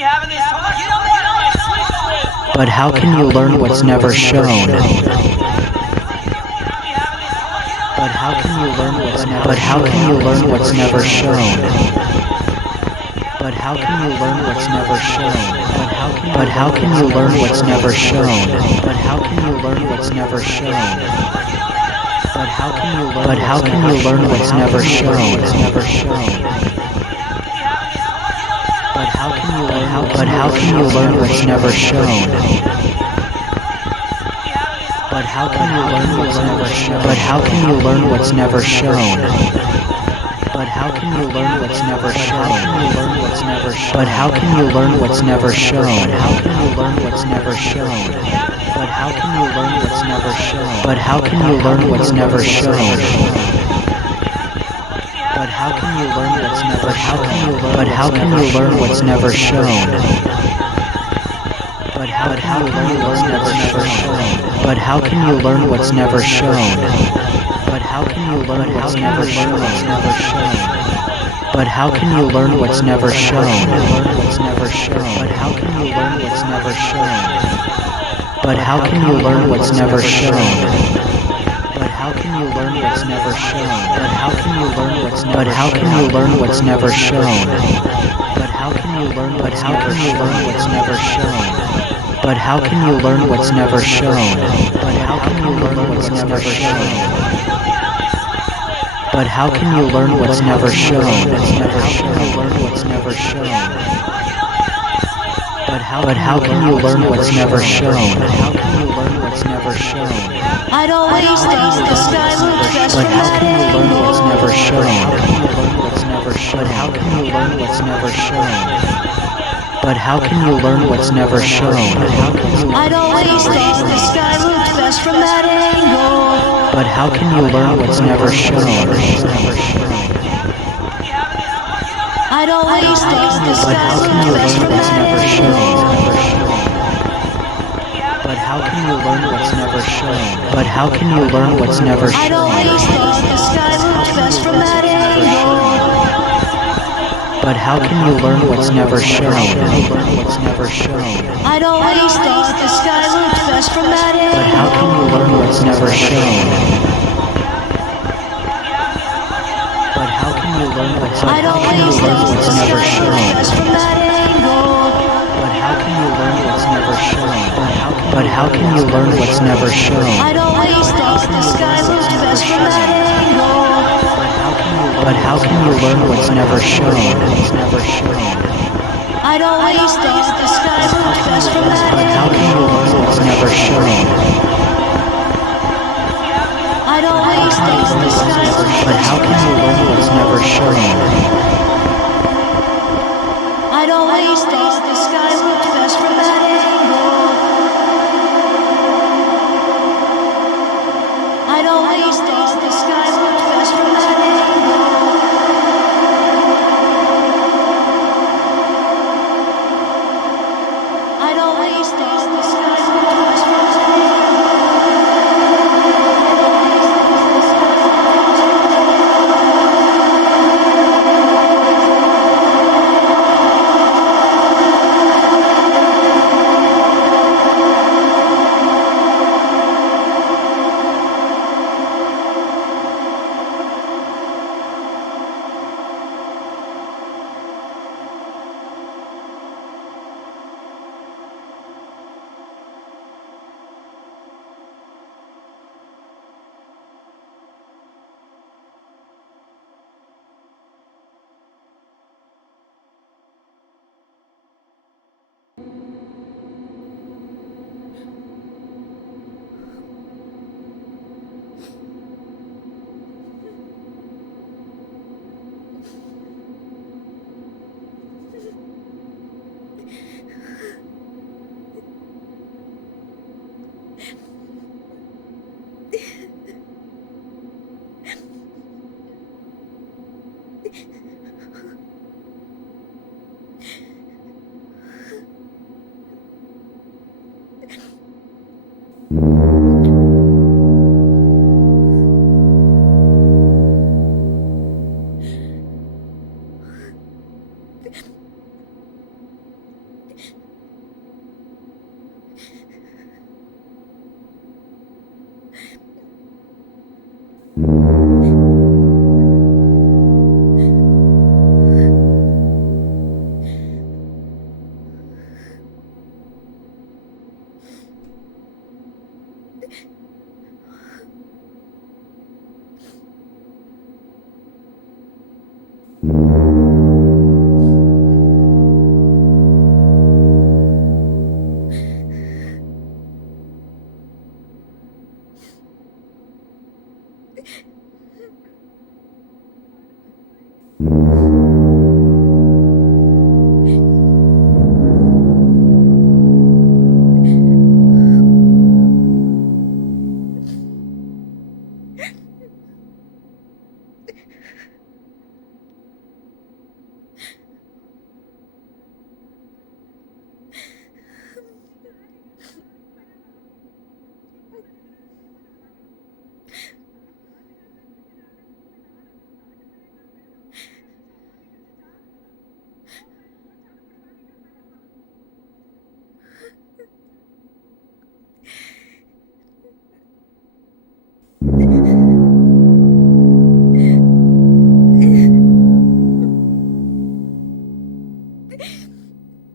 But how can you learn what's never shown? But how can you learn what's never? But how can you learn what's never shown? But how can you learn what's never shown? But how can you learn what's never shown? But how can you learn what's never shown? But how can you learn? But how can you learn what's never shown? Never shown. But how can you learn? But how can you learn what's never shown? But how can you learn what's never shown? But how can you learn what's never shown? But how can you learn what's never shown? But how can you learn what's never shown? How can you learn what's never shown? But how can you learn what's never shown? But how can you learn what's never shown? But how can you learn what's never shown? But how can you learn what's never shown? But how can you learn what's never shown? But how can you learn what's never shown? But how can you learn what's never shown? But how can you learn what's never shown? But how can you learn what's never shown? But how can you learn what's never shown? But how can you learn what's never shown? But how can you learn what's never? But how can you learn what's never shown? But how can you learn? But how can you learn what's never shown? But how can you learn what's never shown? But how can you learn what's never shown? But how can you learn what's never shown? What's never shown? But how can you learn what's never shown? But how can you learn what's never shown? I'd always thought the sky looked best But from how that can you learn what's angle. never shown? But how can you learn what's never shown? But how can you learn what's never shown? I'd always thought the sky looked best from that angle. But how can you learn what's never shown? I'd always thought the But sky how can you looked best learn from what's that never angle. shown? But how can you learn what's never shown? But how can you learn what's never shown? I'd always thought the sky looked best from that angle. But how can you learn what's never shown? I'd always thought the sky looked best from that But how can angle. you learn what's never shown? But how can you learn what's I'd always thought the sky looked best from that angle. But how can you learn what's never shown? But how can you learn what's never shown? I'd always thought the sky looked best from that angle. But how can you learn what's never shown? I'd always thought the sky looked best from that But how can you learn what's never shown? I'd always thought the sky looked But best how from can you that learn what's never shown? I'd always thought the sky looked best from that angle. I'd always thought the sky looked best from that angle. I'd always thought the sky looked best from that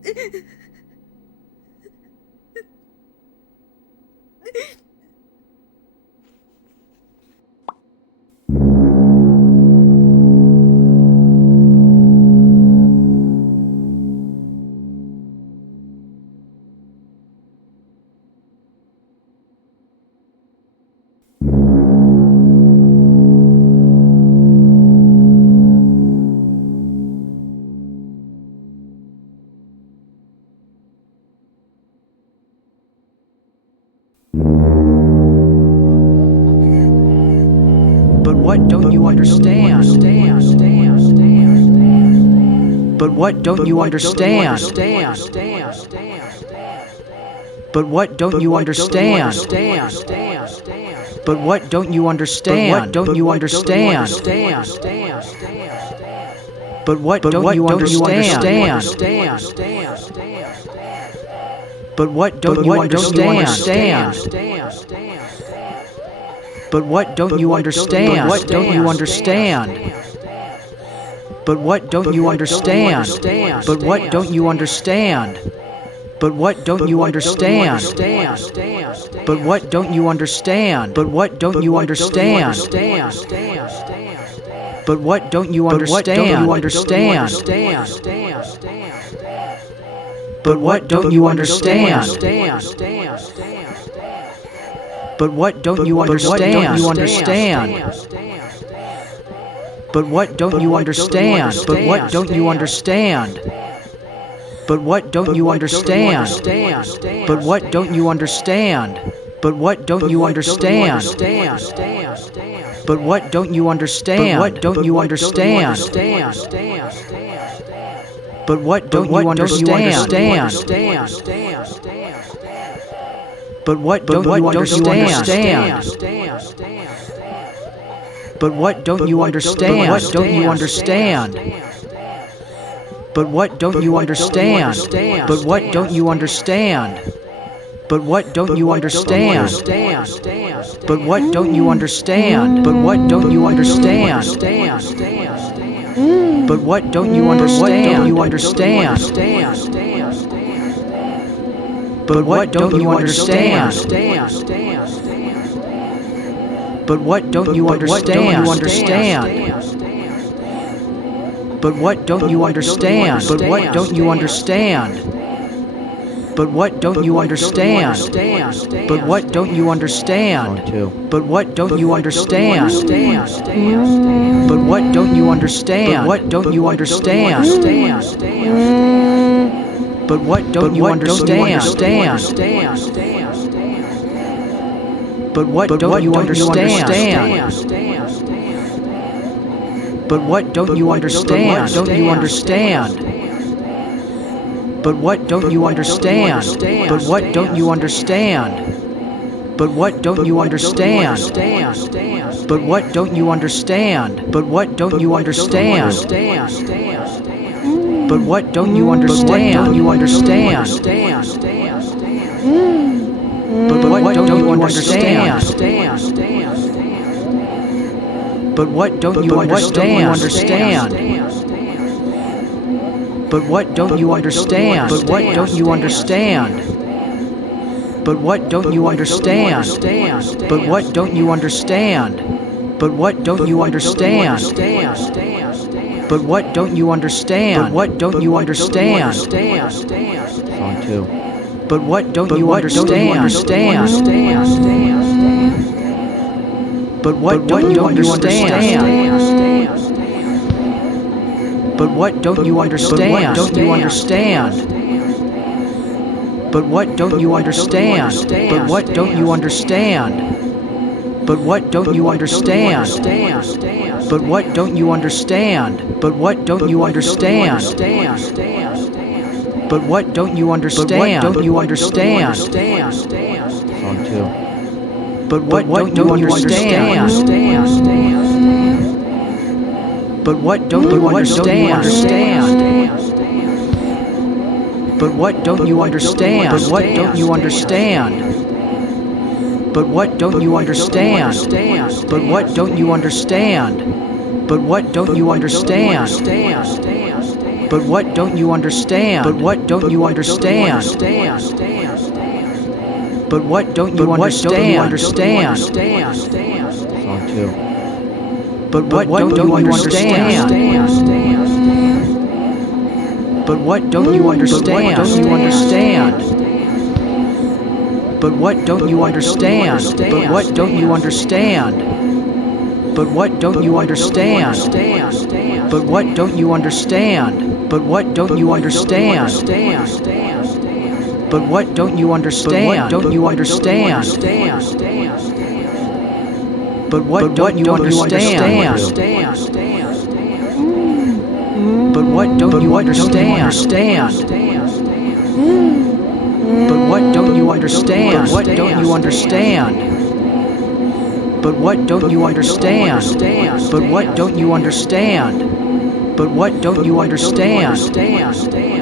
But what don't you understand? But what don't you understand? But what don't you understand? But what don't you understand? What don't you understand? But what don't you understand? But what don't you understand? But what don't you understand? What don't you understand? But what don't you understand? But what don't you understand? But what don't you understand? But what don't you understand? But what don't you understand? But what don't you understand? But what don't you understand? But what don't you understand? But what don't you understand? But what don't you understand? But what don't you understand? But what don't you understand? But what don't you understand? But what don't you understand? What don't you understand? But what don't you understand? But what don't you understand? But what don't you understand? What don't you understand? But what don't you understand? But what don't you understand? But what don't you understand? But what don't you understand? But what don't you understand? But what don't you understand? But what don't you understand? But what don't you understand? But what don't you understand? But what don't you understand? But what don't you understand? But what don't you understand? But what don't you understand? But what don't you understand? What don't you understand? But what don't you understand? But what don't you understand? But what don't you understand? Don't you understand? But what don't you understand? But what don't you understand? But what don't you understand? But what don't you understand? But what don't you understand? But what don't you understand? You understand? But what don't you understand? But what don't you understand? But what don't you understand? But what don't you understand? But what don't you understand? But what don't you understand? But what don't you understand? But what don't you understand? But what don't you understand? Song 2. But what don't you understand? But what don't you understand? But what don't you understand? Don't you understand? But what don't you understand? But what don't you understand? But what don't you understand? But what don't you understand? But what don't you understand? But what don't you understand? Don't you understand? Song 2. But what don't you understand? But what don't you understand? But what don't you understand? But what don't you understand? But what don't you understand? But what don't you understand? But what don't you understand? But what don't you understand? But what don't you understand? But what don't you understand? Song 2. But what don't you understand? But what don't you understand? But what don't you understand? But what don't you understand? But what don't you understand? But what don't you understand? But what don't you understand? But what don't you understand? Don't you understand? But what don't you understand? But what don't you understand? But what don't you understand? What don't you understand? But what don't you understand? But what don't you understand? But what don't you understand?